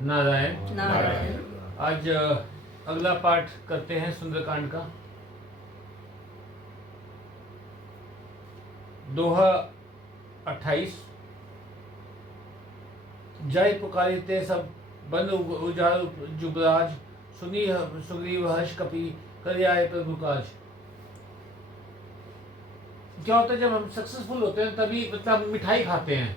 नारायण नारायण। आज अगला पाठ करते हैं सुंदरकांड का। दोहा 28। जय पुकारी ते सब बन उजाड़ जुगराज, सुनी सुग्रीव हर्ष कपि कर आए प्रभु काज। क्या होता है जब हम सक्सेसफुल होते हैं तभी मतलब मिठाई खाते हैं।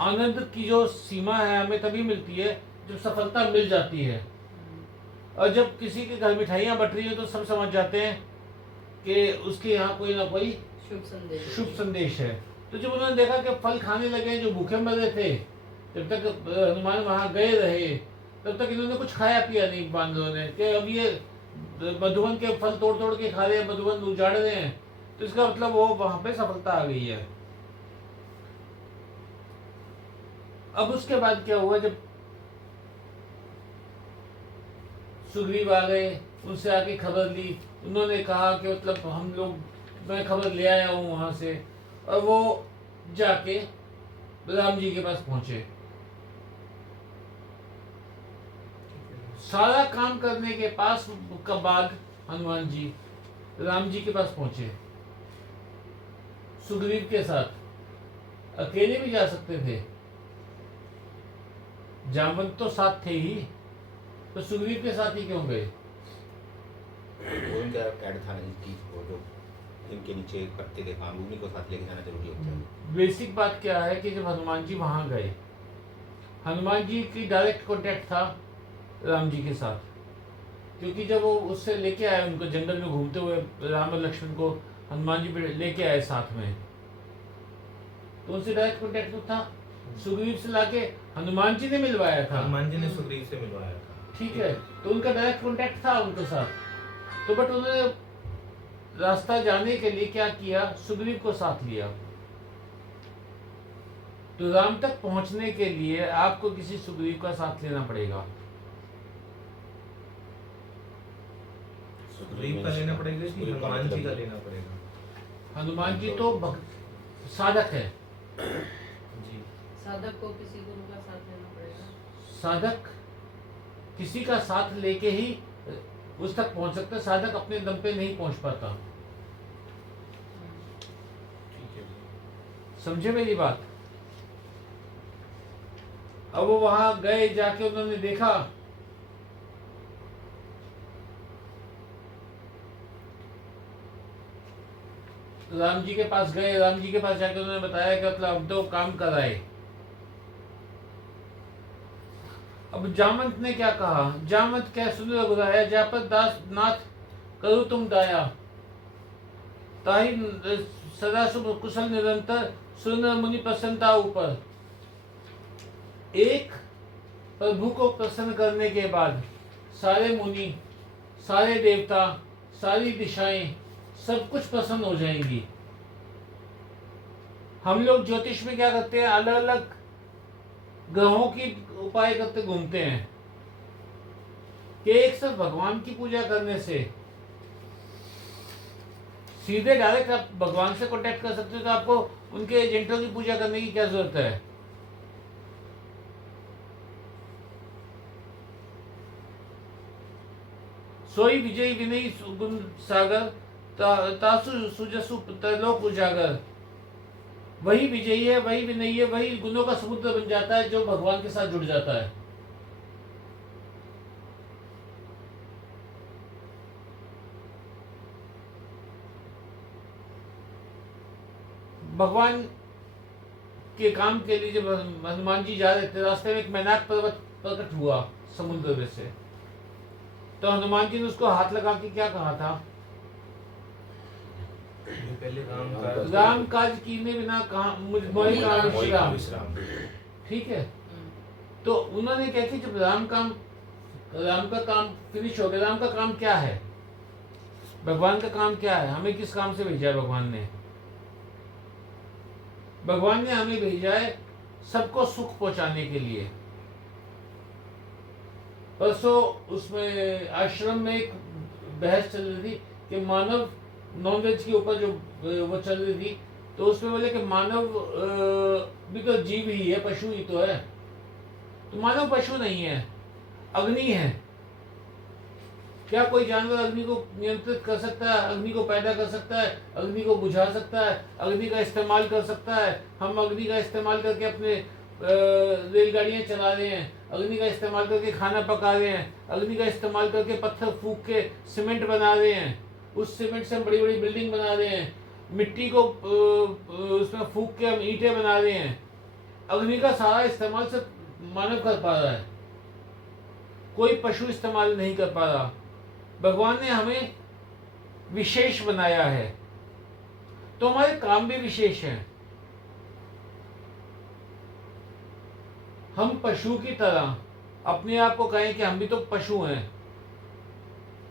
आनंद की जो सीमा है हमें तभी मिलती है जब सफलता मिल जाती है। और जब किसी के घर मिठाइयाँ बट रही हो तो सब समझ जाते हैं कि उसके यहाँ कोई ना कोई शुभ संदेश है। तो जब उन्होंने देखा कि फल खाने लगे जो भूखे मरे थे, जब तक हनुमान वहाँ गए रहे तब तक इन्होंने कुछ खाया पिया नहीं बांदरों ने, कि अब ये मधुवन के फल तोड़ तोड़ के खा रहे हैं, मधुवन उजाड़ रहे हैं, तो इसका मतलब वो वहाँ पे सफलता आ गई है। अब उसके बाद क्या हुआ, जब सुग्रीव आ गए, उनसे आके खबर ली, उन्होंने कहा कि मतलब हम लोग, मैं खबर ले आया हूँ वहाँ से, और वो जाके राम जी के पास पहुँचे। सारा काम करने के पास का बाद हनुमान जी राम जी के पास पहुँचे सुग्रीव के साथ। अकेले भी जा सकते थे, जामवंत तो साथ थे ही, तो सुग्रीव के साथ ही क्यों गए? वो इनका ऐड था ना कि वो जो इनके नीचे पत्ते के काम उन्हीं को साथ लेके जाना जरूरी होता है। बेसिक बात क्या है कि जब हनुमान जी वहां गए, हनुमान जी की डायरेक्ट कांटेक्ट था राम जी के साथ, क्योंकि जब वो उससे लेके आए उनको जंगल में घूमते हुए, राम और लक्ष्मण को हनुमान जी भी लेके आए साथ में, तो उनसे डायरेक्ट कांटेक्ट तो था। सुग्रीव से लाके हनुमान जी ने मिलवाया था, हनुमान जी ने सुग्रीव से मिलवाया था। ठीक है, तो उनका डायरेक्ट कांटेक्ट था उनके साथ। तो बट उन्होंने रास्ता जाने के लिए क्या किया, सुग्रीव को साथ लिया। तो राम तक पहुंचने के लिए आपको किसी सुग्रीव का साथ लेना पड़ेगा। सुग्रीव का लेना पड़ेगा कि हनुमान जी का लेना पड़ेगा? हनुमान जी तो साधक है जी। साधक को किसी गुरु का साथ लेना पड़ेगा। साधक किसी का साथ लेके ही उस तक पहुंच सकता है, साधक अपने दम पे नहीं पहुंच पाता। ठीक है, समझे मेरी बात? अब वो वहां गए, जाके उन्होंने देखा राम जी के पास गए, राम जी के पास जाके उन्होंने बताया कि मतलब अब तो काम कराए। अब जामवंत ने क्या कहा, जामवंत क्या सुन रघुराया, जापत दास नाथ करो तुम दाया, ताहि सदा शुभ कुशल निरंतर, सुन मुनि प्रसन्नता ऊपर। एक प्रभु को प्रसन्न करने के बाद सारे मुनि, सारे देवता, सारी दिशाएं सब कुछ प्रसन्न हो जाएंगी। हम लोग ज्योतिष में क्या करते हैं, अलग अलग ग्रहों की उपाय करते घूमते हैं कि एक सिर्फ भगवान की पूजा करने से सीधे डायरेक्ट आप भगवान से कांटेक्ट कर सकते हो, तो आपको उनके एजेंटों की पूजा करने की क्या जरूरत है? सोई विजय विनयी गुण सागर, तासु सुजसु त्रैलोक उजागर। वही विजयी है, वही विनयी है, वही गुणों का समुद्र बन जाता है जो भगवान के साथ जुड़ जाता है। भगवान के काम के लिए जब हनुमान जी जा रहे थे, रास्ते में एक मैनाक पर्वत प्रकट हुआ समुद्र में से, तो हनुमान जी ने उसको हाथ लगा के क्या कहा था, पहले राम काज कीने बिना कहा मोहि कहा विश्राम। ठीक है, तो उन्होंने क्या कि जब राम का काम फिनिश हो गया, राम का काम क्या है, भगवान का काम क्या है, हमें किस काम से भेजा है भगवान ने? भगवान ने हमें भेजा है सबको सुख पहुंचाने के लिए। परसों उसमें आश्रम में एक बहस चल रही थी कि मानव नॉनवेज के ऊपर जो वो चल रही थी, तो उसमें बोले कि मानव भी तो जीव ही है, पशु ही तो है। तो मानव पशु नहीं है, अग्नि है। क्या कोई जानवर अग्नि को नियंत्रित कर सकता है, अग्नि को पैदा कर सकता है, अग्नि को बुझा सकता है, अग्नि का इस्तेमाल कर सकता है? हम अग्नि का इस्तेमाल करके अपने रेलगाड़ियाँ चला रहे हैं, अग्नि का इस्तेमाल करके खाना पका रहे हैं, अग्नि का इस्तेमाल करके पत्थर फूंक के सीमेंट बना रहे हैं, उस सीमेंट से हम बड़ी बड़ी बिल्डिंग बना रहे हैं, मिट्टी को उसमें फूंक के हम ईंटें बना रहे हैं। अग्नि का सारा इस्तेमाल सिर्फ मानव कर पा रहा है, कोई पशु इस्तेमाल नहीं कर पा रहा। भगवान ने हमें विशेष बनाया है, तो हमारे काम भी विशेष हैं। हम पशु की तरह अपने आप को कहें कि हम भी तो पशु हैं,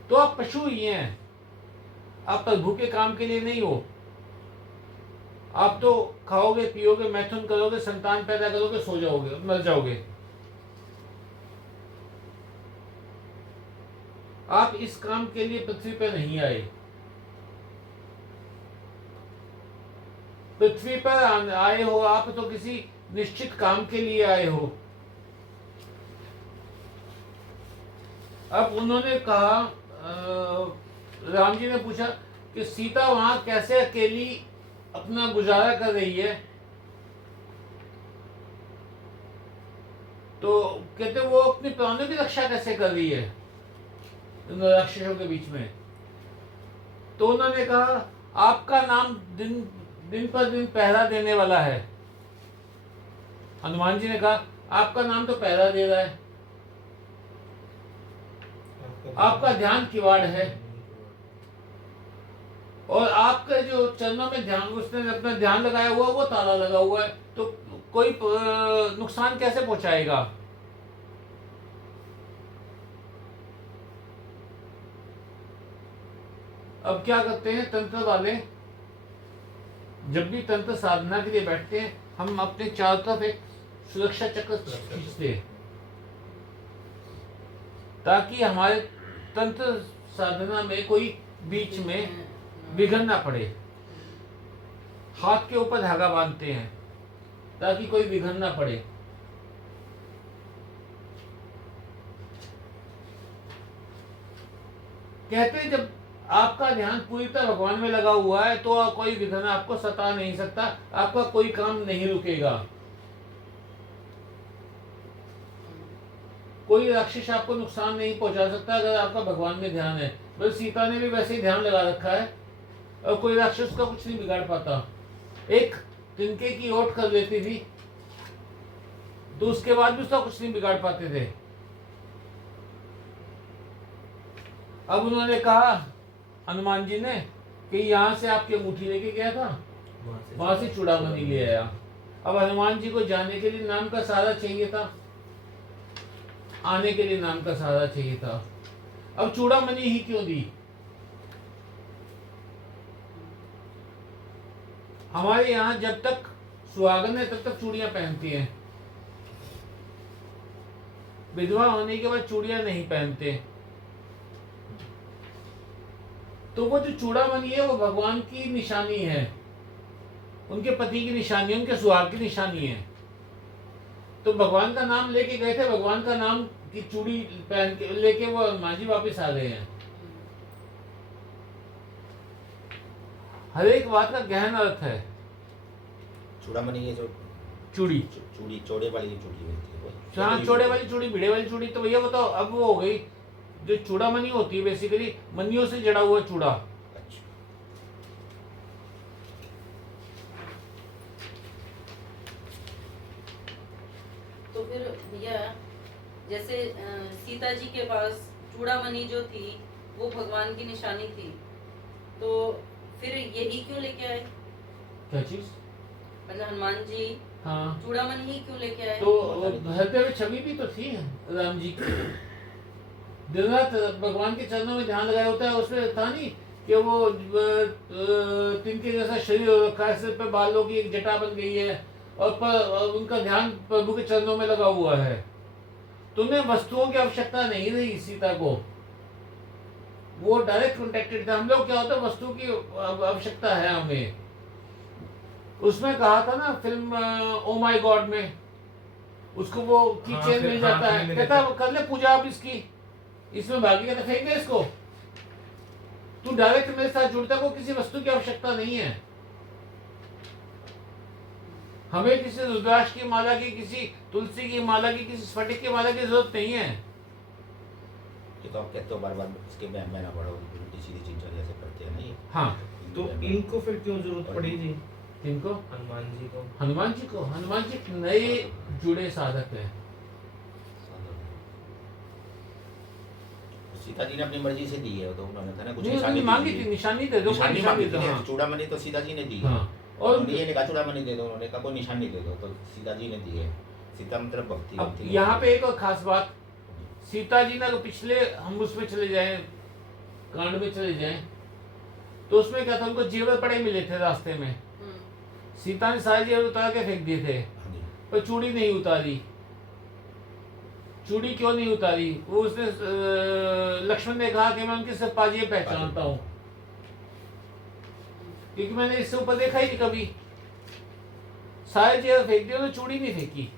तो आप पशु ही हैं। आप प्रभु के काम के लिए नहीं हो। आप तो खाओगे, पियोगे, मैथुन करोगे, संतान पैदा करोगे, सो जाओगे, मर जाओगे। आप इस काम के लिए पृथ्वी पर नहीं आए। पृथ्वी पर आए हो आप तो किसी निश्चित काम के लिए आए हो। अब उन्होंने कहा, राम जी ने पूछा कि सीता वहां कैसे अकेली अपना गुजारा कर रही है? तो कहते वो अपने प्राणों की रक्षा कैसे कर रही है राक्षसों के बीच में? तो उन्होंने कहा आपका नाम दिन दिन पर दिन पहरा देने वाला है। हनुमान जी ने कहा आपका नाम तो पहरा दे रहा है, आपका ध्यान किवाड़ है, और आपके जो चरणों में ध्यान, उसने अपना ध्यान लगाया हुआ वो ताला लगा हुआ है, तो कोई नुकसान कैसे पहुंचाएगा? अब क्या करते हैं तंत्र वाले, जब भी तंत्र साधना के लिए बैठते हैं, हम अपने चारों तरफ एक सुरक्षा चक्र खींचते हैं ताकि हमारे तंत्र साधना में कोई बीच में विघन ना पड़े। हाथ के ऊपर धागा बांधते हैं ताकि कोई विघन ना पड़े। कहते हैं जब आपका ध्यान पूरी तरह भगवान में लगा हुआ है तो कोई विघन आपको सता नहीं सकता, आपका कोई काम नहीं रुकेगा, कोई राक्षस आपको नुकसान नहीं पहुंचा सकता अगर आपका भगवान में ध्यान है। बस सीता ने भी वैसे ही ध्यान लगा रखा है और कोई राक्षस का कुछ नहीं बिगाड़ पाता। एक तिनके की ओट कर लेती थी तो उसके बाद भी उसका कुछ नहीं बिगाड़ पाते थे। अब उन्होंने कहा हनुमान जी ने कि यहाँ से आपकी अंगूठी लेके गया था, वहां से चूड़ामणि ले आया। अब हनुमान जी को जाने के लिए नाम का सहारा चाहिए था, आने के लिए नाम का सहारा चाहिए था। अब चूड़ामणि ही क्यों दी? हमारे यहाँ जब तक सुहागन है तब तक चूड़ियां पहनती हैं, विधवा होने के बाद चूड़ियां नहीं पहनते। तो वो जो चूड़ामणि है वो भगवान की निशानी है, उनके पति की निशानी है, उनके सुहाग की निशानी है। तो भगवान का नाम लेके गए थे, भगवान का नाम की चूड़ी पहन के लेके वो हनुमान जी वापिस आ गए हैं। हर एक बात का गहन अर्थ है। चूड़ामणि ये जो चूड़ी चूड़ी चौड़े वाली जो चूड़ी होती है वो, हाँ चौड़े वाली चूड़ी, भिड़े वाली चूड़ी, तो भैया बताओ अब वो हो गई जो चूड़ामणि होती है बेसिकली मनियों से जड़ा हुआ चूड़ा। अच्छा तो फिर भैया जैसे सीता जी के पास चूड़ामणि जो थी वो भगवान की निशानी थी, तो फिर यही क्यों लेके आए? क्या चीज? मतलब हनुमान जी हाँ चूड़ामणि ही क्यों लेके आए? तो हृदय में छवि भी तो थी राम जी की। दिन रात भगवान के चरणों में ध्यान लगाया होता है, उसमें था नहीं कि वो तिनके जैसा शरीर हो रखा है, सिर पे बालों की एक जटा बन गई है और पर उनका ध्यान प्रभु के चरणों में लगा हुआ है। तुम्हें वस्तुओं की आवश्यकता नहीं रही सीता को, वो डायरेक्ट कॉन्टेक्टेड था। हम लोग क्या होता है वस्तु की आवश्यकता है हमें। उसमें कहा था ना फिल्म ओ माय गॉड में, उसको वो की हाँ, चेन फिर- मिल हाँ, जाता फिर है, मिल कहता जाता है कर ले पूजा आप इसकी, इसमें भागी कहता फेंक दे इसको। तू डायरेक्ट मेरे साथ जुड़ता को किसी वस्तु की आवश्यकता नहीं है। हमें किसी रुद्राक्ष की माला की, किसी तुलसी की माला की, किसी स्फटिक की माला की जरूरत नहीं है। ये तो आप कहते हो बार बार इसके में ना पढ़ो, उल्टी सीधी चीजें जैसे करते हैं नहीं। हाँ, तो इनको फिर क्यों जरूरत पड़ी थी किनको? हनुमान जी को? हनुमान जी को, हनुमान जी नए जुड़े साधक हैं। सीता जी ने अपनी मर्जी से दी है, तो उन्होंने था ना कुछ नहीं, निशानी उन्होंने मांगी थी, निशानी दे दो, कोई निशानी निशानी मांगी दे दो। थी, हाँ। चूड़ामणि तो सीता जी ने दी है। हाँ, और उन्होंने ये नहीं कहा चूड़ामणि दे दो, उन्होंने कहा कोई निशानी दे दो, तो सीता जी ने दी है। सीता मतलब भक्ति। अब भक्ति यहाँ पे एक और खास बात, सीता जी ना पिछले हम उसमें चले जाएं, कांड में चले जाएं, तो उसमें क्या था, उनको जेवर पड़े मिले थे रास्ते में। सीता ने सारे जेवर उतार के फेंक दिए थे, हाँ जी। पर चूड़ी नहीं उतारी। चूड़ी क्यों नहीं उतारी? वो उसने लक्ष्मण ने कहा कि मैं उनके सब पाजिए पहचानता हूँ, क्योंकि मैंने इससे ऊपर देखा ही नहीं कभी। सारे जेवर फेंक दिए, उन्होंने चूड़ी नहीं फेंकी।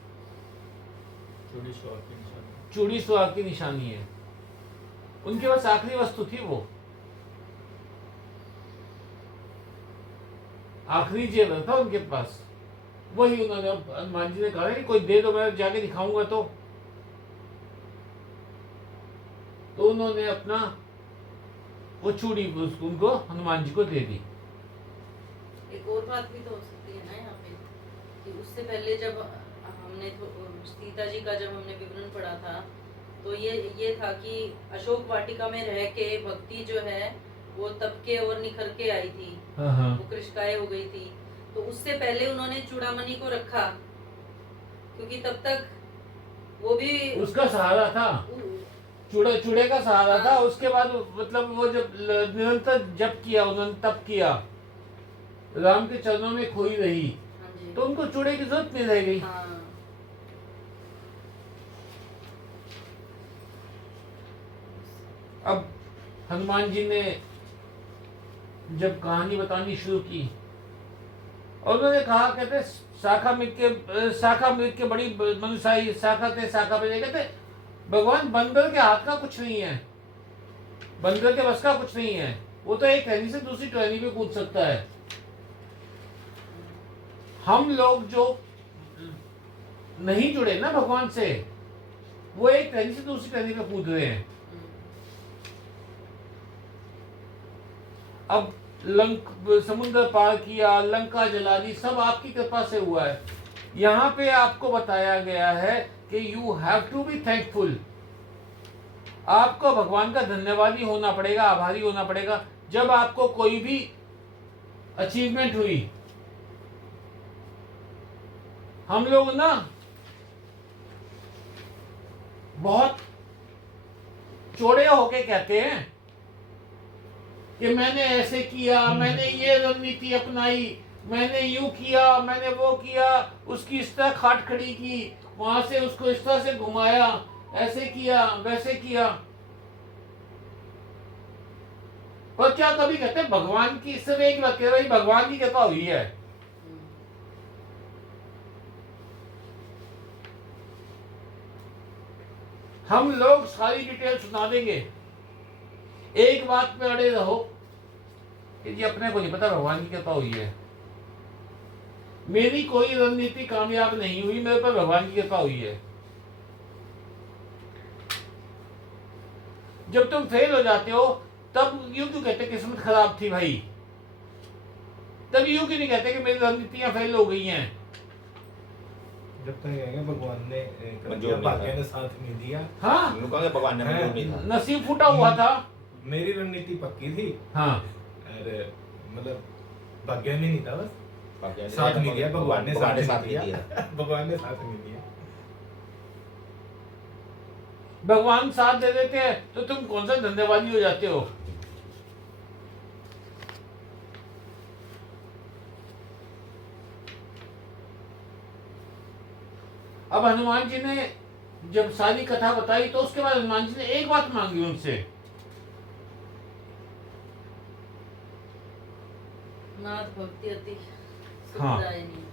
चूड़ी सुहाग की निशानी। चूड़ी सुहाग की निशानी है, उनके पास आखिरी वस्तु थी, वो आखिरी जेवर था उनके पास, वही उन्होंने। हनुमान जी ने कहा कि कोई दे दो, मैं जाके दिखाऊंगा। तो उन्होंने अपना वो चूड़ी उनको हनुमान जी को दे दी। एक और बात भी तो हो सकती है ना यहाँ पे, कि उससे पहले जब हमने तो सीता जी का जब हमने विवरण पढ़ा था, तो ये था कि अशोक वाटिका में रह के भक्ति जो है वो तब के और निखर के आई थी, वो कृष्काय हो गई थी। तो उससे पहले उन्होंने चूड़ामणि को रखा, क्योंकि तब तक वो भी उसका सहारा था, चूड़े का सहारा था। उसके बाद मतलब वो जब निरंतर जप किया उन्होंने, तप किया, राम के चरणों में खोई रही, हाँ जी। तो उनको चूड़े की जरूरत नहीं रह गई। हाँ। अब हनुमान जी ने जब कहानी बतानी शुरू की, और उन्होंने कहा, कहते शाखा मृग के बड़ी मनुष्य शाखा थे, शाखा पे कहते भगवान बंदर के हाथ का कुछ नहीं है, बंदर के बस का कुछ नहीं है, वो तो एक टहनी से दूसरी टहनी पे कूद सकता है। हम लोग जो नहीं जुड़े ना भगवान से, वो एक टहनी से दूसरी टहनी पे कूद रहे हैं। अब समुद्र पार किया, लंका जला दी, सब आपकी कृपा से हुआ है। यहाँ पे आपको बताया गया है कि you have to be thankful. आपको भगवान का धन्यवादी होना पड़ेगा, आभारी होना पड़ेगा। जब आपको कोई भी अचीवमेंट हुई, हम लोग ना बहुत चौड़े होके कहते हैं कि मैंने ऐसे किया, मैंने ये रणनीति अपनाई, मैंने यूं किया, मैंने वो किया, उसकी इस तरह खाट खड़ी की, वहां से उसको इस तरह से घुमाया, ऐसे किया, वैसे किया। पर क्या कभी कहते हैं भगवान की, सिर्फ एक बात कह रही, भगवान की कृपा हुई है। हम लोग सारी डिटेल सुना देंगे, एक बात पे अड़े रहो कि जी अपने को नहीं पता, भगवान की कृपा हुई है। मेरी कोई रणनीति कामयाब नहीं हुई, मेरे पर भगवान की कृपा हुई है। जब तुम फेल हो जाते हो, तब यूं क्यों कहते किस्मत खराब थी भाई? तब यूं क्यों नहीं कहते कि मेरी रणनीतियां फेल हो गई हैं? जब तक कहेंगे भगवान ने मंजूर नहीं भाग्य था। ने साथ नहीं दिया। हम लोग कहेंगे भगवान ने मंजूर नहीं था। नसीब फूटा हुआ था। मेरी रणनीति पक्की थी, हाँ, और मतलब भाग्य में नहीं था, बस भगवान साथ नहीं दिया, भगवान ने साथ नहीं नहीं दिया। भगवान ने साथ नहीं दिया। भगवान साथ दे देते हैं तो तुम कौन सा धन्यवादी हो जाते हो? अब हनुमान जी ने जब सारी कथा बताई, तो उसके बाद हनुमान जी ने एक बात मांगी उनसे, नाथ भक्ति अति हाँ। सुखदायिनी।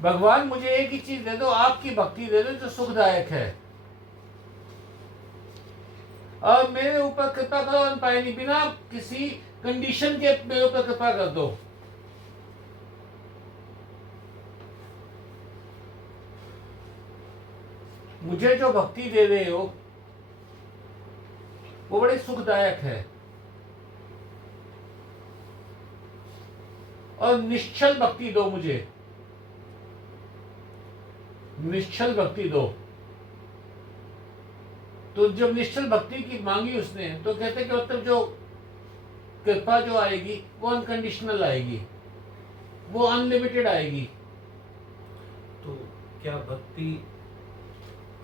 भगवान मुझे एक ही चीज दे दो, आपकी भक्ति दे दो जो सुखदायक है, और मेरे ऊपर कृपा करो अनपायनी, बिना किसी कंडीशन के मेरे ऊपर कृपा कर दो। मुझे जो भक्ति दे रहे हो वो बड़ी सुखदायक है, और निश्चल भक्ति दो मुझे, निश्चल भक्ति दो। तो जब निश्चल भक्ति की मांगी उसने, तो कहते कि मतलब जो कृपा जो आएगी वो अनकंडीशनल आएगी, वो अनलिमिटेड आएगी। तो क्या भक्ति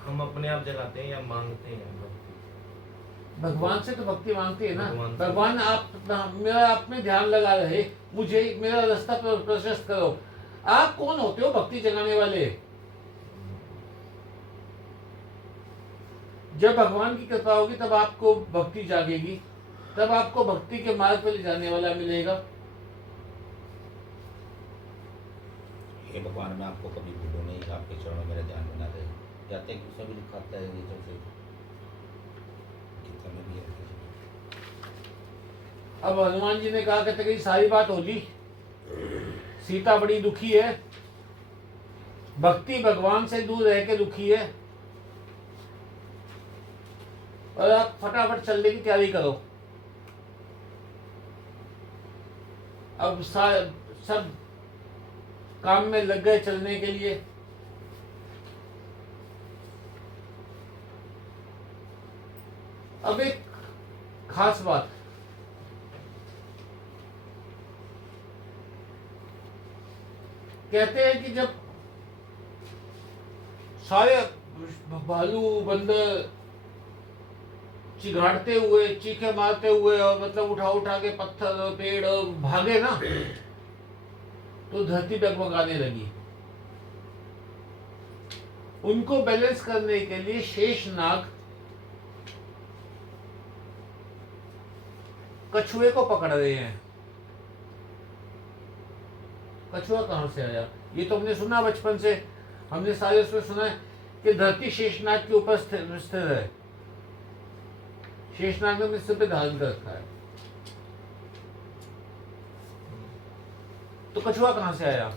हम अपने आप जगाते हैं या मांगते हैं भक्ति? भगवान से तो भक्ति मांगते हैं ना। भगवान से। भगवान आप मेरा आप में ध्यान लगा रहे, मुझे मेरा रास्ता प्रशस्त करो। आप कौन होते हो भक्ति जगाने वाले? जब भगवान की कृपा होगी तब आपको भक्ति जागेगी, तब आपको भक्ति के मार्ग पर ले जाने वाला मिलेगा। हे भगवान, मैं आपको कभी भूलूं नहीं, आपके चरणों में मेरा ध्यान बना रहे। जाते हैं सभी लिखाता है नेचर से, गीता में भी है। अब हनुमान जी ने कहा कहते कि सारी बात होली, सीता बड़ी दुखी है, भक्ति भगवान से दूर रह के दुखी है, और आप फटाफट चलने की तैयारी करो। अब सब काम में लग गए चलने के लिए। अब एक खास बात, कहते हैं कि जब सारे भालू बंदर चिघाड़ते हुए, चीखे मारते हुए, और मतलब उठा के पत्थर और पेड़ और भागे ना, तो धरती डगमगाने लगी। उनको बैलेंस करने के लिए शेषनाग कछुए को पकड़ रहे हैं। कछुआ कहां से आया? ये तो हमने सुना बचपन से, हमने सारे उसमें सुना है कि धरती शेषनाग के ऊपर स्थिर है। शेषनाग ने अपने सिर पे धारण कर रखा है। तो कछुआ कहां से आया?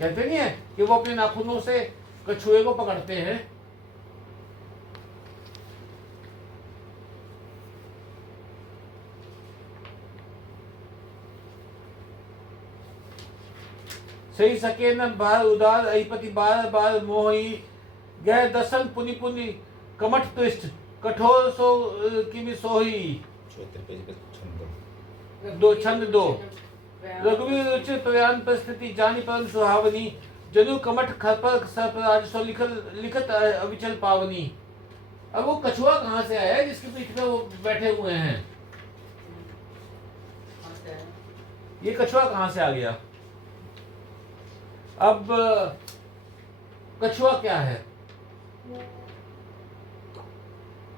कहते नहीं है कि वो अपने नाखूनों से कछुए को पकड़ते हैं। सही सके न बार उदार अधिपति बार बार मोही, गए दसन पुनि पुनि कमठ पृष्ठ, कठोर सो किमि सोही। 74 पेज पे छंद दो। रघुवीर उचित प्रयाण परिस्थिति, जानी परम सुहावनी, जनु कमठ खरपर सरपराज सो लिखत अविचल पावनी। अब वो कछुआ कहाँ से आया है जिसकी पीठ पे वो बैठे हुए हैं? ये कछुआ कहाँ से आ गया? अब कछुआ क्या है?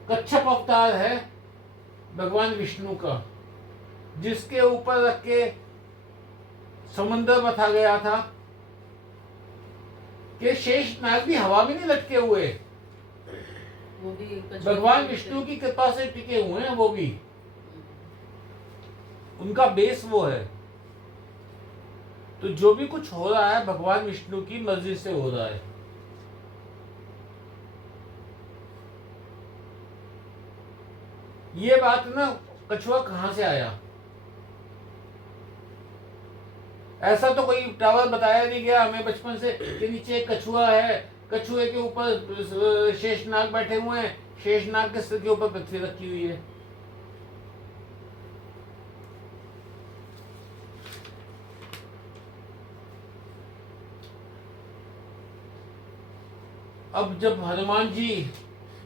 कच्छप अवतार है भगवान विष्णु का, जिसके ऊपर रख के समुद्र मथा गया था कि शेषनाग भी हवा में नहीं लटके हुए, वो भी भगवान विष्णु की कृपा से टिके हुए हैं। वो भी उनका बेस वो है। तो जो भी कुछ हो रहा है भगवान विष्णु की मर्जी से हो रहा है। ये बात ना, कछुआ कहां से आया ऐसा तो कोई टावर बताया नहीं गया हमें बचपन से कि नीचे एक कछुआ है, कछुए के ऊपर शेषनाग बैठे हुए हैं, शेषनाग के सिर के ऊपर पृथ्वी रखी हुई है। अब जब हनुमान जी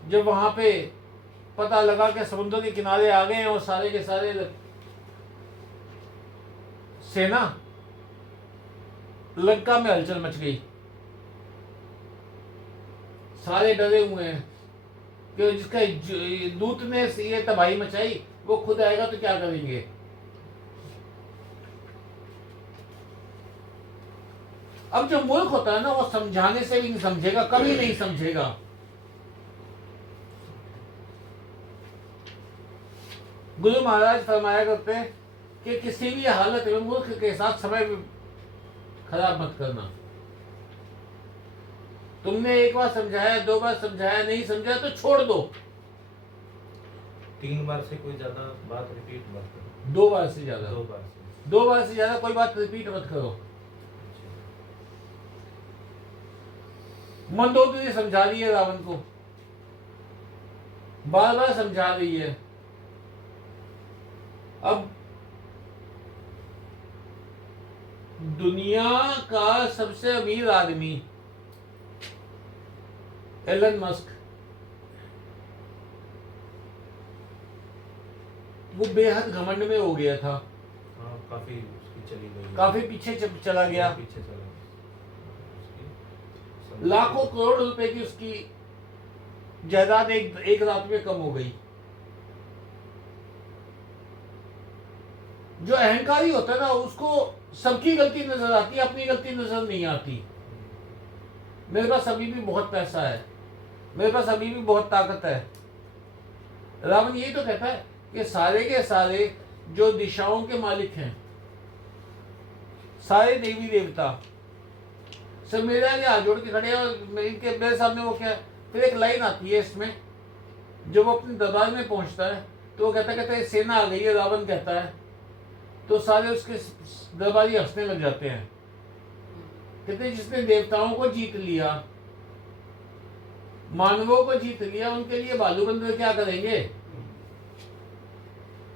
जब वहां पे पता लगा कि समुद्र के किनारे आ गए हैं और सारे के सारे सेना, लंका में हलचल मच गई। सारे डरे हुए हैं कि जिसका दूत ने ये तबाही मचाई वो खुद आएगा तो क्या करेंगे। अब जो मूर्ख होता है ना, वो समझाने से भी नहीं समझेगा, कभी नहीं समझेगा। गुरु महाराज फरमाया करते हैं कि किसी भी हालत में मूर्ख के साथ समय खराब मत करना। तुमने एक बार समझाया, 2 बार समझाया, नहीं समझाया तो छोड़ दो। 3 बार से कोई ज्यादा बात रिपीट मत करो। 2 बार से ज्यादा, 2 बार से। 2 बार से ज्यादा कोई बात रिपीट मत करो। मंदोदरी समझा रही है रावण को, बार बार समझा रही है। अब दुनिया का सबसे अमीर आदमी एलन मस्क, वो बेहद घमंड में हो गया था, हाँ, काफी उसकी चली गई, काफी पीछे चला गया। पीछे चला गया। लाखों करोड़ रुपए की उसकी जायदाद एक रात में कम हो गई। जो अहंकारी होता है ना, उसको सबकी गलती नजर आती है, अपनी गलती नजर नहीं आती। मेरे पास अभी भी बहुत पैसा है, मेरे पास अभी भी बहुत ताकत है। रावण यही तो कहता है कि सारे के सारे जो दिशाओं के मालिक हैं, सारे देवी देवता सब मेरे आगे हाथ जोड़ के खड़े हैं, और इनके मेरे सामने वो क्या है। फिर एक लाइन आती है इसमें, जब वो अपने दरबार में पहुंचता है तो वो कहता है सेना आ गई है, रावण कहता है, तो सारे उसके दरबारी हंसने लग जाते हैं। कहते हैं जिसने देवताओं को जीत लिया, मानवों को जीत लिया, उनके लिए भालू बंदर क्या करेंगे।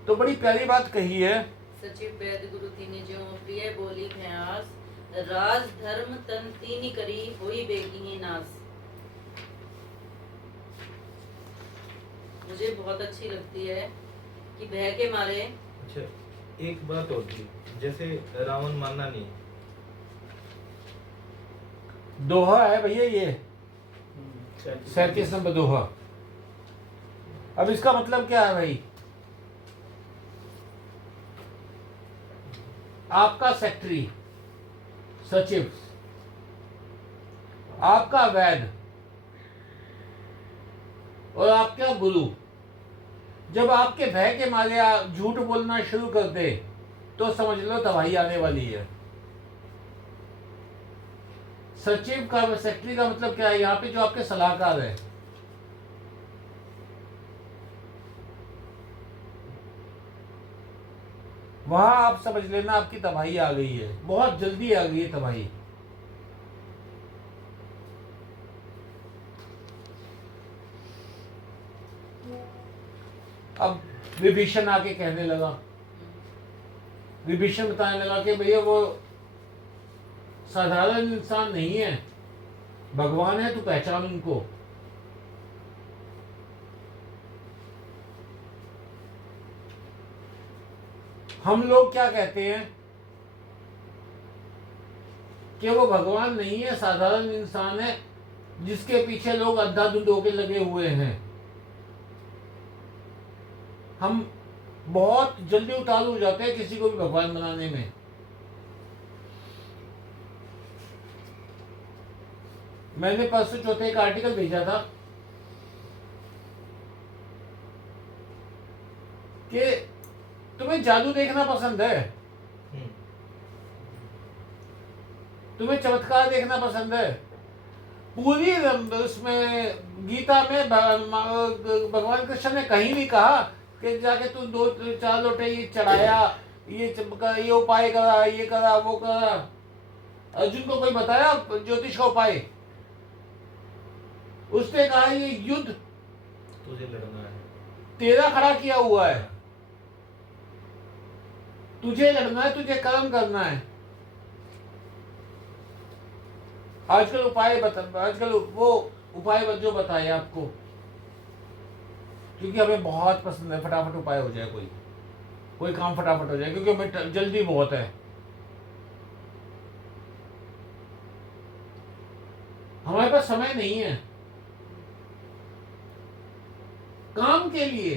तो बड़ी प्यारी बात कही है। सचिव वैद्य गुरु तीनी ज्यों प्रिय बोली भयास, राज धर्म तन तीनी करी होई बेगी नास। मुझे बहुत अच्छी लगती है कि भय के मारे। अच्छा, एक बात और थी, जैसे रावण मानना नहीं, दोहा है भैया ये 37 नंबर दोहा। अब इसका मतलब क्या है भाई, आपका सेक्रेटरी सचिव, आपका वैद्य और आपका गुरु जब आपके भय के मारे झूठ बोलना शुरू कर दे तो समझ लो तबाही आने वाली है। सचिव का सेक्रेटरी का मतलब क्या है, यहाँ पे जो आपके सलाहकार है, वहां आप समझ लेना आपकी तबाही आ गई है, बहुत जल्दी आ गई है तबाही। अब विभीषण आके कहने लगा, विभीषण बताने लगा कि भैया वो साधारण इंसान नहीं है, भगवान है, तू पहचान उनको। हम लोग क्या कहते हैं कि वो भगवान नहीं है, साधारण इंसान है जिसके पीछे लोग अंधाधुंध होके लगे हुए हैं। हम बहुत जल्दी उतारू हो जाते हैं किसी को भी भगवान बनाने में। मैंने परसों चौथे एक आर्टिकल भेजा था कि तुम्हें जादू देखना पसंद है, तुम्हें चमत्कार देखना पसंद है। पूरी उसमें गीता में भगवान कृष्ण ने कहीं नहीं कहा कि जाके तू 2-4 लोटे ये चढ़ाया, ये उपाय करा, ये करा, वो करा। अर्जुन को कोई बताया ज्योतिष का उपाय? उसने कहा ये युद्ध तुझे लड़ना है, तेरा खड़ा किया हुआ है, तुझे लड़ना है, तुझे कर्म करना है। आजकल आजकल वो उपाय जो बताए आपको, क्योंकि हमें बहुत पसंद है फटाफट उपाय हो जाए, कोई काम फटाफट हो जाए, क्योंकि हमें जल्दी बहुत है। हमारे पास समय नहीं है काम के लिए,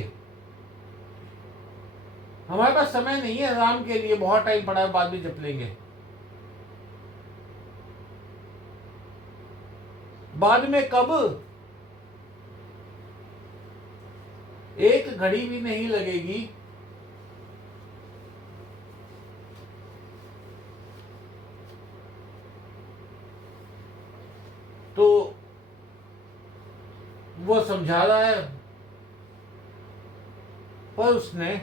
हमारे पास समय नहीं है राम के लिए। बहुत टाइम पड़ा है, बाद में जप लेंगे। बाद में कब? एक घड़ी भी नहीं लगेगी तो वो समझा रहा है, पर उसने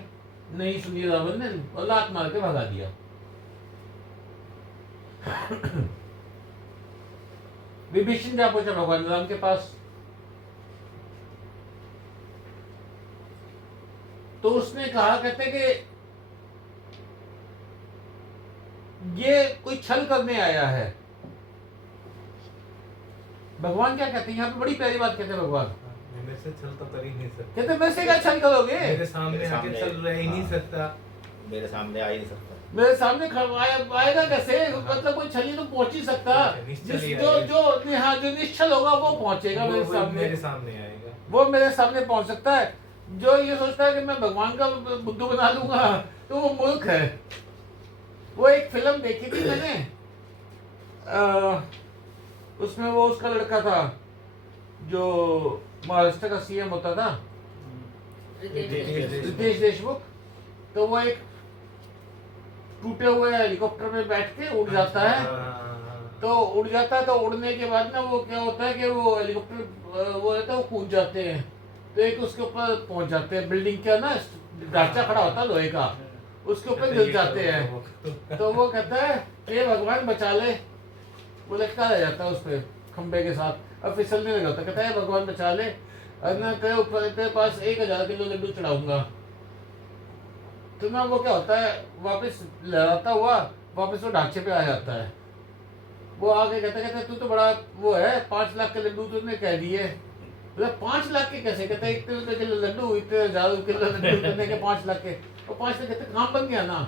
नहीं सुनी रावण ने और लात मार के भगा दिया। विभीषण जा पहुंचा भगवान राम के पास, तो उसने कहा, कहते कि ये कोई छल करने आया है। भगवान क्या कहते हैं यहाँ पे? बड़ी प्यारी बात कहते हैं भगवान, मेरे से छल तो कर ही नहीं सकता। कहते मैं से क्या छल करोगे? मेरे सामने आके चल रह ही नहीं सकता। मेरे सामने आ ही नहीं सकता। मेरे सामने आएगा कैसे? मतलब कोई छली तो पहुंच ही सकता। निश्चल ही जो जो हाँ जो निश्चल होगा वो पहुंचेगा मेरे सामने। मेरे सामने आएगा, वो मेरे सामने पहुंच सकता है। जो ये सोचता है कि मैं भगवान का बुद्धू बना लूंगा तो वो मूर्ख है। वो एक फिल्म देखी थी मैंने, उसमें वो उसका लड़का था जो महाराष्ट्र का सीएम होता था, रितेश देशमुख। तो वो एक टूटे हुए हेलीकॉप्टर में बैठ के उड़ जाता है। तो उड़ जाता है, तो उड़ने के बाद ना वो क्या होता है कि वो हेलीकॉप्टर वो रहता है, वो कूद जाते हैं। तो एक उसके ऊपर पहुंच जाते हैं, बिल्डिंग का ना ढांचा खड़ा होता है लोहे का, उसके ऊपर गिर जाते हैं। तो वो कहता है ये भगवान बचा ले, वो लटका रह जाता है उस पर खंबे के साथ, अब फिसलने लगा था। कहता है भगवान बचा ले, और तेरे ऊपर तेरे पास 1000 किलो लड्डू चढ़ाऊंगा। तो ना वो क्या होता है, वापस लहराता हुआ वापस वो ढांचे पे आ जाता है। वो आगे कहता तू तो बड़ा वो है, 5 लाख के लड्डू तूने कह दिए। मतलब 5 लाख के कैसे? कहते इतने किलो लड्डू, इतने 1000 किलो लड्डू करने के 5 लाख के, और 5 लाख कहते काम बन गया ना।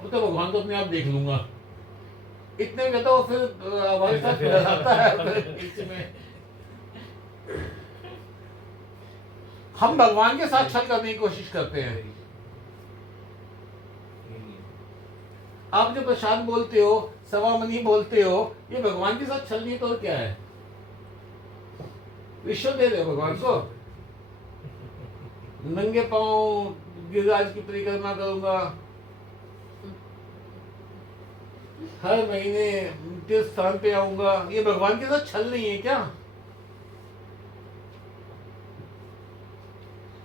वो तो भगवान तो अपने आप देख लूंगा, इतने में कहता वो फिर हमारे साथ लड़ाता है बीच में। हम भगवान के साथ छल करने की कोशिश करते हैं। आप जो प्रशांत बोलते हो, सवामनी बोलते हो, ये भगवान के साथ छल नहीं तो क्या है? विश्व दे रहे हो भगवान को। नंगे पांव गिरिराज की परिक्रमा करूंगा, हर महीने तीर्थ स्थान पे आऊंगा, ये भगवान के साथ छल नहीं है क्या?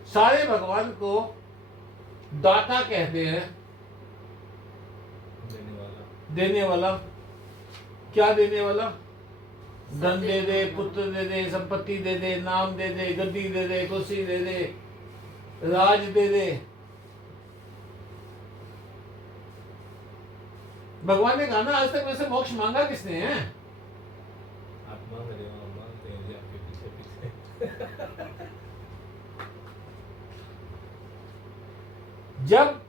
सारे भगवान को दाता कहते हैं, देने वाला। क्या देने वाला? धन दे दे, पुत्र दे दे, संपत्ति दे दे, नाम दे दे, गद्दी दे दे, कुर्सी दे दे, राज दे दे। भगवान ने कहा ना, आज तक वैसे मोक्ष मांगा किसने है? आप मांग रहे हो, हम मांगते हैं जी आपके पीछे पीछे। जब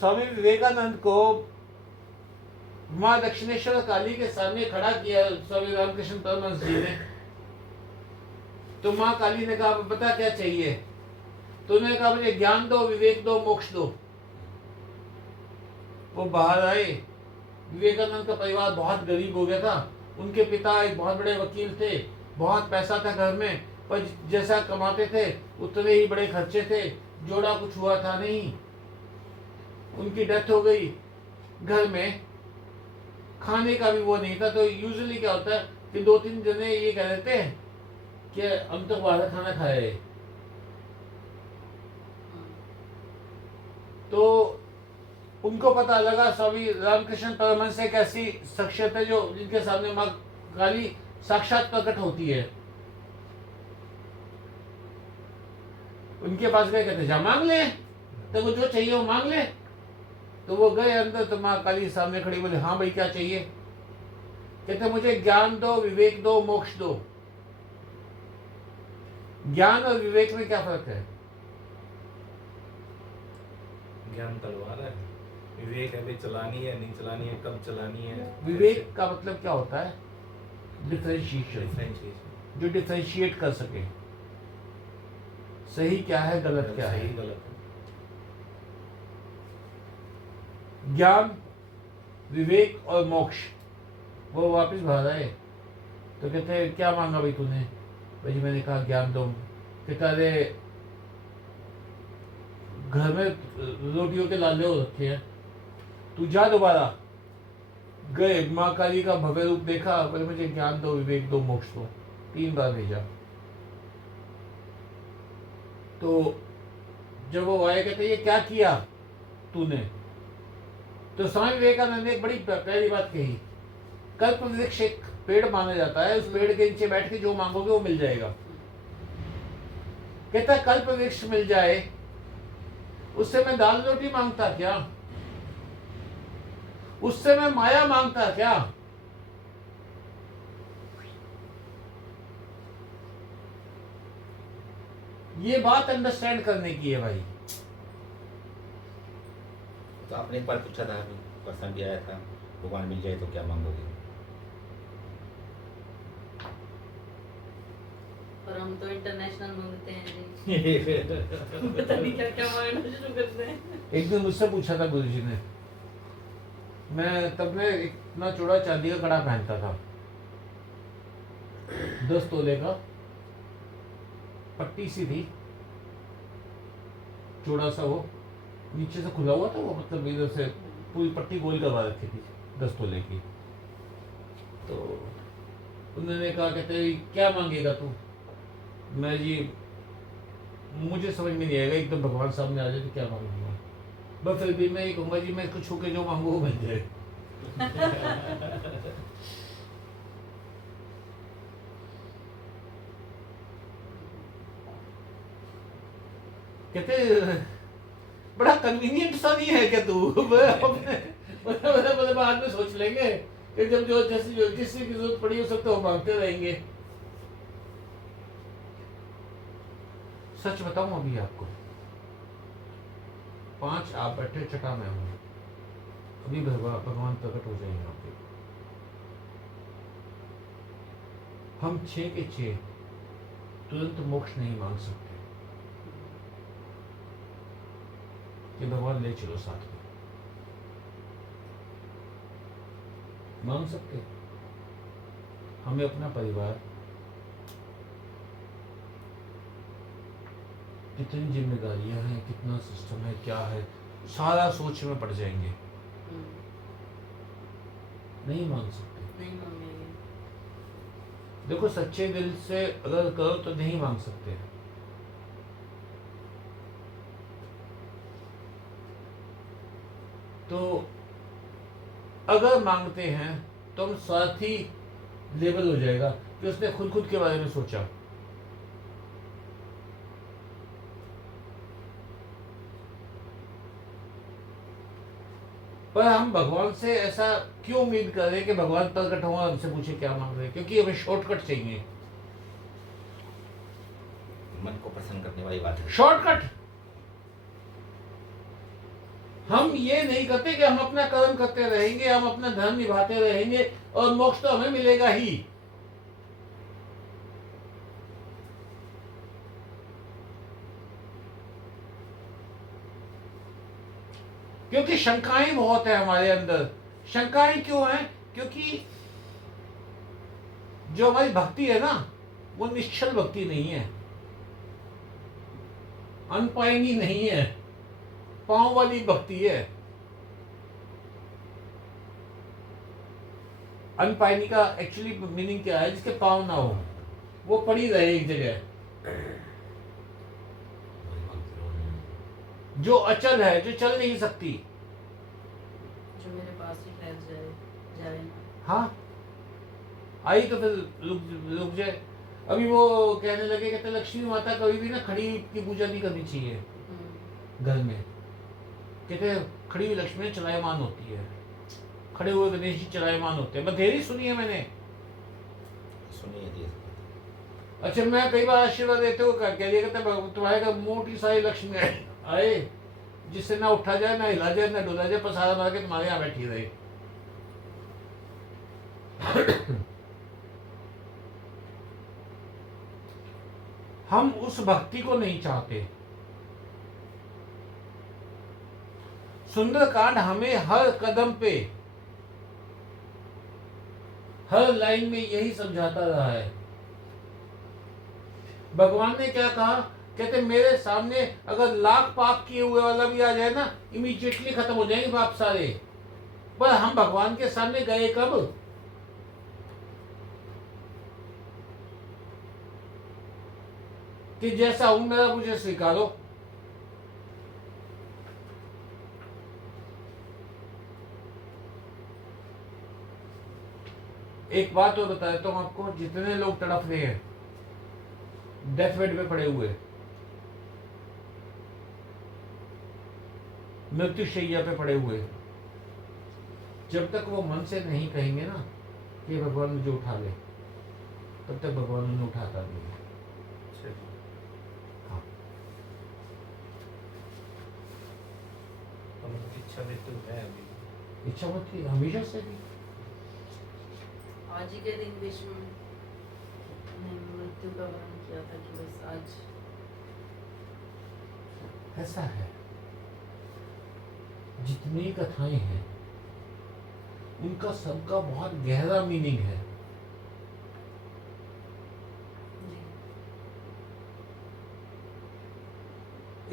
स्वामी विवेकानंद को माँ दक्षिणेश्वर काली के सामने खड़ा किया स्वामी रामकृष्ण परमहंस जी ने, तो माँ काली ने कहा पता क्या चाहिए? तो उन्होंने कहा मुझे ज्ञान दो, विवेक दो, मोक्ष दो। वो बाहर आए। विवेकानंद का परिवार बहुत गरीब हो गया था। उनके पिता एक बहुत बड़े वकील थे, बहुत पैसा था घर में, पर जैसा कमाते थे उतने ही बड़े खर्चे थे, जोड़ा कुछ हुआ था नहीं। उनकी डेथ हो गई, घर में खाने का भी वो नहीं था। तो यूजुअली क्या होता है कि 2-3 जने ये कह देते हैं कि हम तो बाहर खाना खाए। तो उनको पता लगा स्वामी रामकृष्ण परमहंस एक ऐसी शख्सियत है जो जिनके सामने माँ काली साक्षात प्रकट होती है। उनके पास गए, कहते जा मांग ले, तो वो जो चाहिए वो मांग ले। तो वो गए अंदर, तो माँ काली सामने खड़ी, बोले हाँ भाई क्या चाहिए? कहते मुझे ज्ञान दो, विवेक दो, मोक्ष दो। ज्ञान और विवेक में क्या फर्क है? ज्ञान तलवार है, विवेक है भाई चलानी है नहीं चलानी है, कब चलानी है। विवेक का मतलब क्या होता है? डिफरेंशिएशन, डिफरेंशिएशन, जो डिफरेंशिएट कर सके सही क्या है, गलत क्या है। सही गलत है। ज्ञान, विवेक और मोक्ष, वो वापस बाहर आए तो कहते क्या मांगा भाई तूने? भाई जी मैंने कहा ज्ञान दो। कहता अरे घर में रोटियों के लाले हो रखे हैं, तू जा दोबारा। गए, माँ काली का भव्य रूप देखा, बोले मुझे ज्ञान दो, विवेक दो, मोक्ष दो। 3 बार भेजा। तो जब वो आए कहते ये क्या किया तूने? तो स्वामी विवेकानंद ने एक बड़ी प्यारी बात कही, कल्प वृक्ष एक पेड़ माना जाता है, उस पेड़ के नीचे बैठ के जो मांगोगे वो मिल जाएगा। कहता कल्प वृक्ष मिल जाए, उससे मैं दाल रोटी मांगता क्या? उससे मैं माया मांगता क्या? ये बात अंडरस्टैंड करने की है भाई। तो आपने एक बार पूछा था, पर्सन भी आया था, भगवान मिल जाए तो क्या मांगोगे? पर हम तो इंटरनेशनल मांगते हैं जी। पता नहीं क्या क्या मांगना शुरू करते हैं। एक दिन मुझसे पूछा था गुरुजी ने, मैं तब में इतना चौड़ा चांदी का कड़ा पहनता था, 10 तोले का, पट्टी सी थी, चौड़ा सा, वो नीचे से खुला हुआ था, वो मतलब इधर से पूरी पट्टी गोल करवा रखी थी 10 तोले की। तो उन्होंने कहा कहते क्या मांगेगा तू? मैं जी मुझे समझ में नहीं आएगा, एकदम भगवान सामने आ जाए तो क्या मांगूंगा? बस फिर भी मैं ये कहूँगा जी मैं इसको छू के जो मांगू वो मिल जाए। कहते बड़ा कन्वीनियंट सा नहीं है क्या तू? बाद में सोच लेंगे कि जब जो जिससे की जरूरत पड़ी उस वक्त वो मांगते रहेंगे। सच बताऊं अभी आपको, 5 आप बैठे चटा में हूं, अभी भगवान प्रकट हो जाएंगे यहाँ पे। हम 6 के 6 तुरंत मोक्ष नहीं मांग सकते कि भगवान ले चलो साथ में, मांग सकते। हमें अपना परिवार, कितनी जिम्मेदारियां हैं, कितना सिस्टम है, क्या है, सारा सोच में पड़ जाएंगे, नहीं मांग सकते। नहीं मांगेंगे। देखो सच्चे दिल से अगर करो तो नहीं मांग सकते। तो अगर मांगते हैं तो हम स्वार्थी लेवल हो जाएगा कि उसने खुद के बारे में सोचा। पर हम भगवान से ऐसा क्यों उम्मीद कर रहे हैं कि भगवान प्रकट हो और हमसे पूछे क्या मांग रहे हैं? क्योंकि हमें शॉर्टकट चाहिए। मन को प्रसन्न करने वाली बात है, शॉर्टकट। हम ये नहीं करते कि हम अपना कर्म करते रहेंगे, हम अपना धर्म निभाते रहेंगे और मोक्ष तो हमें मिलेगा ही। क्योंकि शंकाएं बहुत है हमारे अंदर। शंकाएं क्यों हैं? क्योंकि जो हमारी भक्ति है ना, वो निश्चल भक्ति नहीं है, अनपायनी नहीं है, पांव वाली भक्ति है। अनपायनी का एक्चुअली मीनिंग क्या है? जिसके पांव ना हो, वो पड़ी रहे एक जगह। जो अचल है, जो चल नहीं सकती, जो मेरे पास ही ठहर जाए ना। हाँ आई तो फिर रुक जाए। अभी वो कहने लगे कहते लक्ष्मी माता कभी भी ना खड़ी की पूजा नहीं करनी चाहिए घर में। कहते खड़ी हुई लक्ष्मी चलायमान होती है, खड़े हुए गणेश जी चलायमान होते हैं। बथेरी सुनी है मैंने, सुनिए जी। अच्छा मैं कई बार आशीर्वाद देते हो कह दिया कहते तुम्हारे घर मोटी सारी लक्ष्मी आए, जिससे ना उठा जाए, ना हिला जाए, ना डुला जाए, पसारा मार के तुम्हारे यहाँ बैठी रहे। हम उस भक्ति को नहीं चाहते। सुंदरकांड हमें हर कदम पे हर लाइन में यही समझाता रहा है। भगवान ने क्या कहा, कहते मेरे सामने अगर लाख पाप किए हुए वाला भी आ जाए ना, इमीडिएटली खत्म हो जाएंगे पाप सारे। पर हम भगवान के सामने गए कब? कि जैसा हूं मेरा मुझे स्वीकारो। एक बात और बता देता हूं आपको, जितने लोग तड़प रहे हैं, डेथ बेड पे पड़े हुए, मृत्युशैया पे पड़े हुए, जब तक वो मन से नहीं कहेंगे ना कि भगवान मुझे उठा ले, तब तक भगवान उन्हें उठाता नहीं है। अच्छा जी। हाँ। तो मतलब इच्छा मृत्यु है अभी। इच्छा मत थी हमेशा से भी। आज ही के दिन विश्व ने मृत्यु का वर्णन किया था कि बस आज ऐसा है, जितनी कथाएं हैं उनका सबका बहुत गहरा मीनिंग है। जी,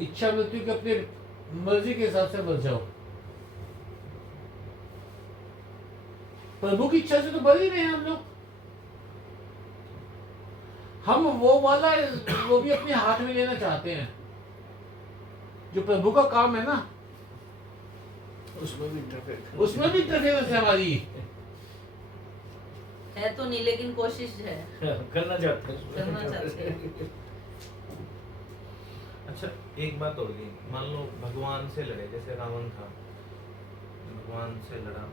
इच्छा मृत्यु के अपने मर्जी के हिसाब से मर जाओ, प्रभु की इच्छा से तो मर ही रहे हैं हम लोग। हम वो वाला वो भी अपने हाथ में लेना चाहते हैं, जो प्रभु का काम है ना, उसमें भी इंटरफेयर उसमें भी इंटरफेरेंस है हमारी। है तो नहीं लेकिन कोशिश है, करना चाहते हैं। करना चाहते हैं। अच्छा एक बात और भी, मान लो भगवान से लड़े, जैसे रावण था, भगवान से लड़ा,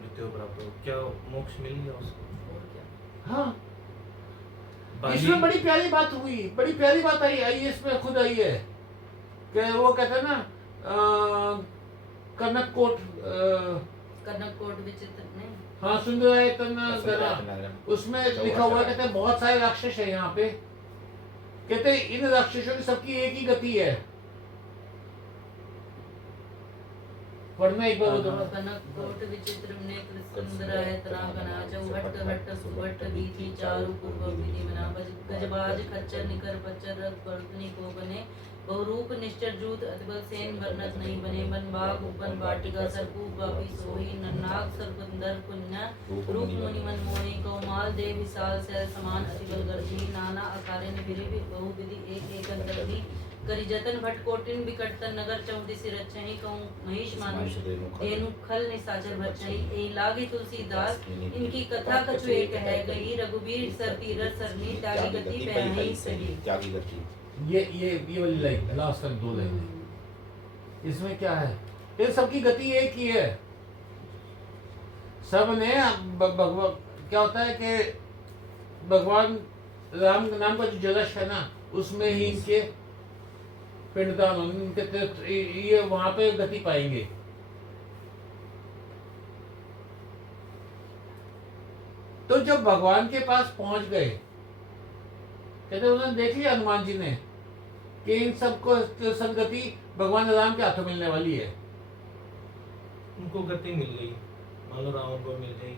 मृत्यु प्राप्त हो, क्या मोक्ष मिल गया उसको? और क्या। हाँ, बाली- इसमें बड़ी प्यारी बात हुई, बड़ी प्यारी बात आई इसमें खुद आई है कि वो कहते हैं ना कनक कोट, कनक कोट विचित्र नहीं। हाँ सुंदराय तन्ना गना, उसमें लिखा हुआ है, कहते हैं बहुत सारे राक्षस है यहाँ पे, कहते हैं इन राक्षसों की सबकी एक ही गति है। पढ़ना एक बार वो दोबारा। कनक कोट विचित्र नेत्र सुंदराय तरागना चौहट हट सुवट बीथी चारु पूर्व विधि बना गजबाज खच्चर निकर पच्चर रथ वर्तनी को बने बहुरूप निश्चर जूत अतिबल सेन वर्णत नहीं बने बन बाग उपन वाटिका सरकू बापी सोही नन्नाग सर्पंदर पुण्य रूप मुनि मन मोहि कौमाल देव विशाल सैल समान अतिबल गर्भी नाना आकारे निभिरे बहु विधि एक अंतरधि करी जतन भट कोटिन बिकटतन नगर चौदी सिरचहि कहूँ महिष मानुष धेनु खल निसाचर भचहि ए लागे तुलसीदास इनकी कथा कछु एक है गई रघुवीर सर तीरथ सरनी त्यागी गति पहनी सही। त्यागी गति। ये वाली लाइन लास्ट तक दो लाइन, इसमें क्या है, इन सबकी गति एक ही है। सब ने भगवान, क्या होता है कि भगवान राम नाम का जो जलश है ना, उसमें ही इनके पिंडदान, इनके ये वहां पे गति पाएंगे। तो जब भगवान के पास पहुंच गए, कहते उन्होंने देख लिया हनुमान जी ने कि इन सबको सदगति भगवान राम के हाथों मिलने वाली है। उनको गति मिल गई, मान लो रावण को मिल गई,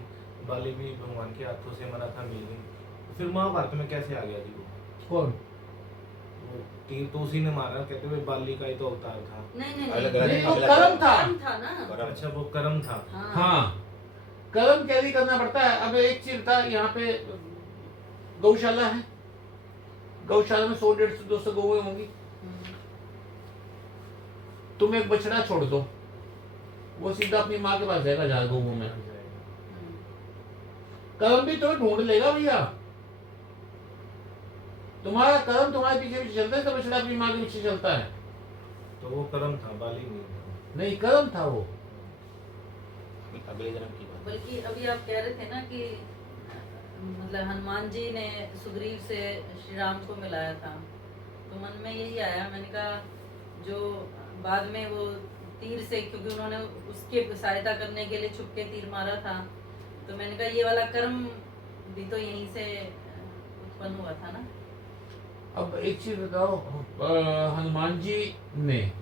बाली भी भगवान के हाथों से मरा था, मिल गई। फिर महाभारत में कैसे आ गया जी वो? कौन? वो तीर तो उसी ने मारा, कहते हुए बाली का ही तो अवतार था। नहीं अलग नहीं अलग वो अलग- कर्म था। कर्म था ना। अच्छा वो कर्म था। हाँ, कर्म कैरी करना पड़ता है। अब एक चीज था, यहाँ पे गौशाला है, गौशाला में 100, 150, 200 गौएं होंगी। तुम एक बछड़ा छोड़ दो, वो सीधा अपनी माँ के पास जाएगा, जा गौओं में। कर्म भी तो ढूंढ लेगा भैया, तुम्हारा कर्म तुम्हारे पीछे पीछे चलता है, तो बछड़ा अपनी माँ के पीछे चलता है। तो वो कर्म था, बाली नहीं था। नहीं, कर्म था वो। अगले जन्म की बात। बल्कि अभी आप कह रहे थे ना कि मतलब हनुमान जी ने सुग्रीव से श्री राम को मिलाया था, तो मन में यही आया, मैंने कहा जो बाद में वो तीर से, क्योंकि उन्होंने उसके सहायता करने के लिए छुप के तीर मारा था, तो मैंने कहा ये वाला कर्म भी तो यहीं से उत्पन्न हुआ था ना। अब एक चीज बताओ, हनुमान जी ने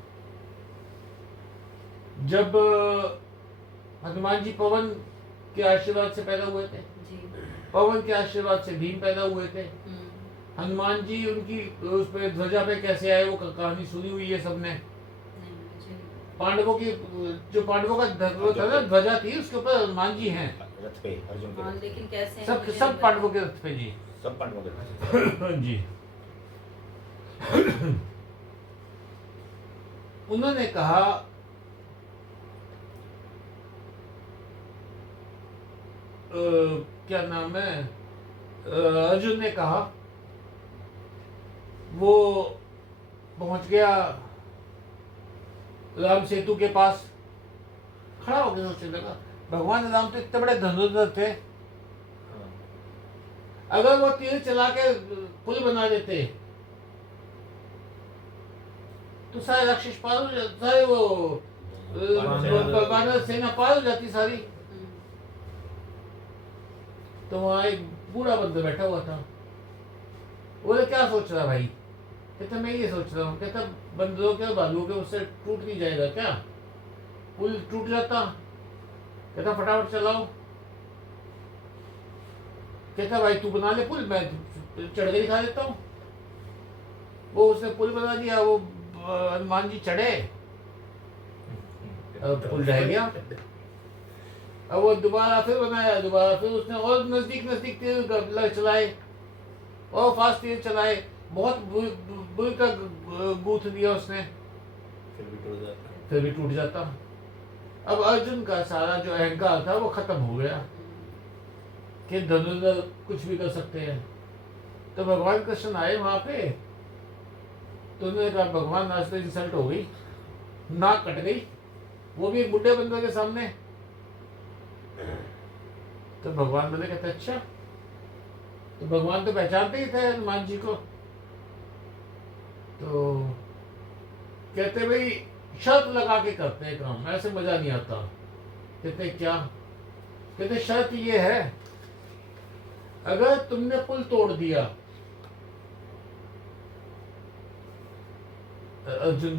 जब हनुमान जी पवन के आशीर्वाद से पैदा हुए थे, जी। पवन के आशीर्वाद से भीम पैदा हुए थे। हम्म, हनुमान जी उनकी उस पे ध्वजा पे कैसे आए वो कहानी सुनी हुई है सबने। नहीं, मुझे नहीं पता। पांडवों की जो पांडवों का वो था ना ध्वजा थी उसके ऊपर हनुमान जी हैं। रथ पे अर्जुन के हाँ, रथ पे। लेकिन कैसे हैं सब मुझे सब नहीं पांडवों पता। के रथ पे जी। सब पांडवों के रथ पे। जी। उन्होंने कहा क्या नाम है, अर्जुन ने कहा, वो पहुंच गया राम सेतु के पास, खड़ा हो गया, सोचने लगा भगवान राम तो इतने बड़े धनुर्धर थे, हाँ, अगर वो तीर चला के पुल बना देते तो सारे राक्षस पार हो जाते, सारे वो वानर सेना पार हो जाती सारी। हम्म, तो वहां एक बूढ़ा बंदा बैठा हुआ था। बोले क्या सोच रहा भाई? कहता मैं ये सोच रहा हूँ। कहता बंदरों के भालुओं के उससे टूट नहीं जाएगा क्या? पुल टूट जाता। कहता फटाफट चलाओ। कहता भाई तू बना ले पुल, मैं चढ़ के दिखा देता हूँ। वो उसने पुल बना दिया, वो हनुमान जी चढ़े, अब पुल रह गया। अब वो दोबारा फिर बनाया, दोबारा फिर उसने और नजदीक नजदीक तीर चलाए और फास्ट तीर चलाए, बहुत बुरी का गूथ दिया उसने, फिर भी टूट जाता है। फिर भी टूट जाता। अब अर्जुन का सारा जो अहंकार था वो खत्म हो गया कि धनुर्धर कुछ भी कर सकते हैं। तो भगवान कृष्ण आए वहां पे, तो उन्होंने कहा भगवान आज तो इंसल्ट हो गई, नाक कट गई, वो भी एक बुढ़े बंदे के सामने। तो भगवान बोले, कहते अच्छा, तो भगवान तो पहचानते ही थे हनुमान जी को। तो कहते भाई शर्त लगा के करते हैं काम, ऐसे मजा नहीं आता। कहते क्या? कहते शर्त ये है, अगर तुमने पुल तोड़ दिया, अर्जुन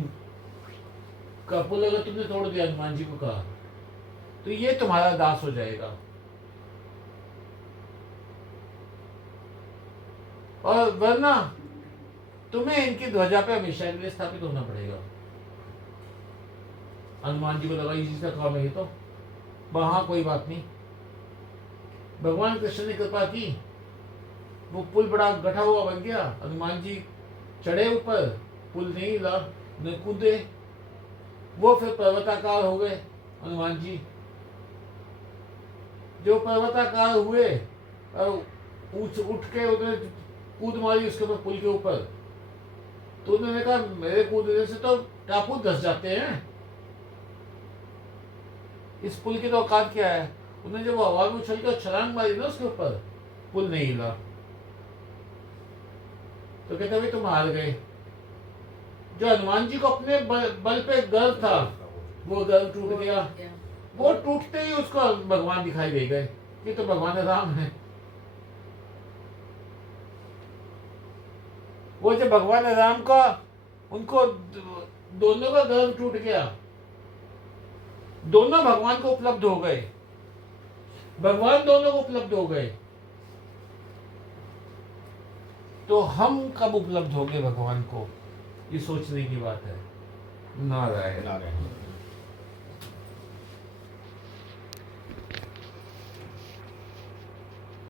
का पुल अगर तुमने तोड़ दिया, हनुमान जी को कहा, तो ये तुम्हारा दास हो जाएगा, और वरना तुम्हें इनकी ध्वजा पे हमेशा के लिए स्थापित होना पड़ेगा। हनुमान जी को लगा इसी का काम है ये तो, वहां कोई बात नहीं। भगवान कृष्ण ने कृपा की, वो पुल बड़ा गठा हुआ बन गया। हनुमान जी चढ़े ऊपर, पुल नहीं हिला, न कूदे, वो फिर पर्वताकार हो गए हनुमान जी। जो पर्वताकार हुए और उठ के उन्होंने कूद मारी उसके ऊपर, पुल के ऊपर। तो उन्होंने कहा मेरे कूदने से तो टापू धस जाते हैं, इस पुल की तो औकात क्या है। उन्होंने जब हवा में उछल कर छलांग मारी ना उसके ऊपर, पुल नहीं हिला। तो कहते भाई तुम हार गए। जो हनुमान जी को अपने बल पे गर्व था, वो गर्व टूट गया। वो टूटते ही उसको भगवान दिखाई दे गए कि तो भगवान राम है। वो जब भगवान राम का, उनको दोनों का गर्व टूट गया, दोनों भगवान को उपलब्ध हो गए, भगवान दोनों को उपलब्ध हो गए, तो हम कब उपलब्ध होंगे भगवान को, ये सोचने की बात है। नारायण नारायण।